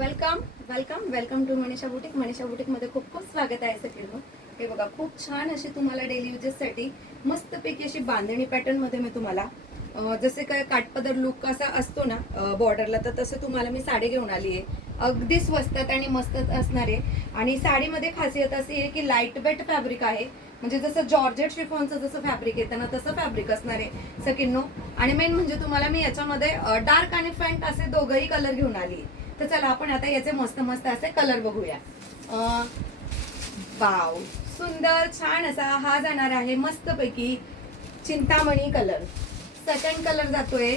Welcome welcome welcome to Manisha boutique. Manisha boutique मध्ये खूप खूप स्वागत आहे सगळ्यांना. हे बघा, खूप छान अशी तुम्हाला डेली यूजेससाठी मस्तपैकी अशी बांधणी पॅटर्न मध्ये मी तुम्हाला जसे काय काठपदर लुक असा असतो ना बॉर्डरला, तर तसं तुम्हाला मी साडी घेऊन आली आहे. अगदी स्वस्तात आणि मस्त असणार आहे. आणि साडीमध्ये खासियत अशी आहे की लाईट वेट फॅब्रिक आहे. म्हणजे जसं जॉर्जेट शिफॉनचं जसं फॅब्रिक येतं ना तसं फॅब्रिक असणार आहे सकिन्नो. आणि मेन म्हणजे तुम्हाला मी याच्यामध्ये डार्क आणि फेंट असे दोघंही कलर घेऊन आली. तर चला आपण आता याचे मस्त मस्त असे कलर बघूया. वाव, सुंदर छान असा हा जाणार आहे मस्तपैकी चिंतामणी कलर. सेकंड कलर जातोय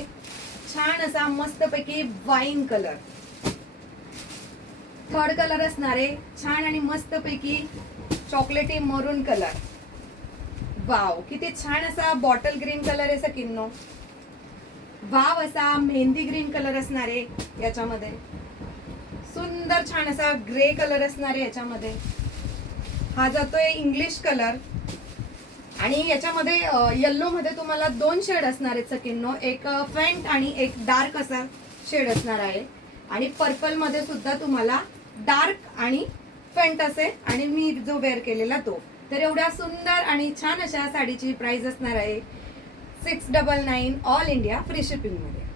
छान असा मस्तपैकी वाईन कलर. थर्ड कलर असणार आहे छान आणि मस्तपैकी चॉकलेटी मरून कलर. वाव, किती छान असा बॉटल ग्रीन कलर आहे सकिन्नो. वाव, असा मेहंदी ग्रीन कलर असणार आहे याच्यामध्ये. सुंदर छान असा ग्रे कलर असणार आहे याच्यामध्ये. हा जातोय इंग्लिश कलर. आणि याच्यामध्ये येल्लो मध्ये तुम्हाला दोन शेड असणार आहेत सकिन्नो. एक फेंट आणि एक डार्क असा शेड असणार आहे. आणि पर्पल मध्ये सुद्धा तुम्हाला डार्क आणि फेंट असे, आणि मी जो वेअर केलेला तो. तर एवढ्या सुंदर आणि छान अशा साडीची प्राइस असणार आहे 699 ऑल इंडिया फ्री शिपिंग मध्ये.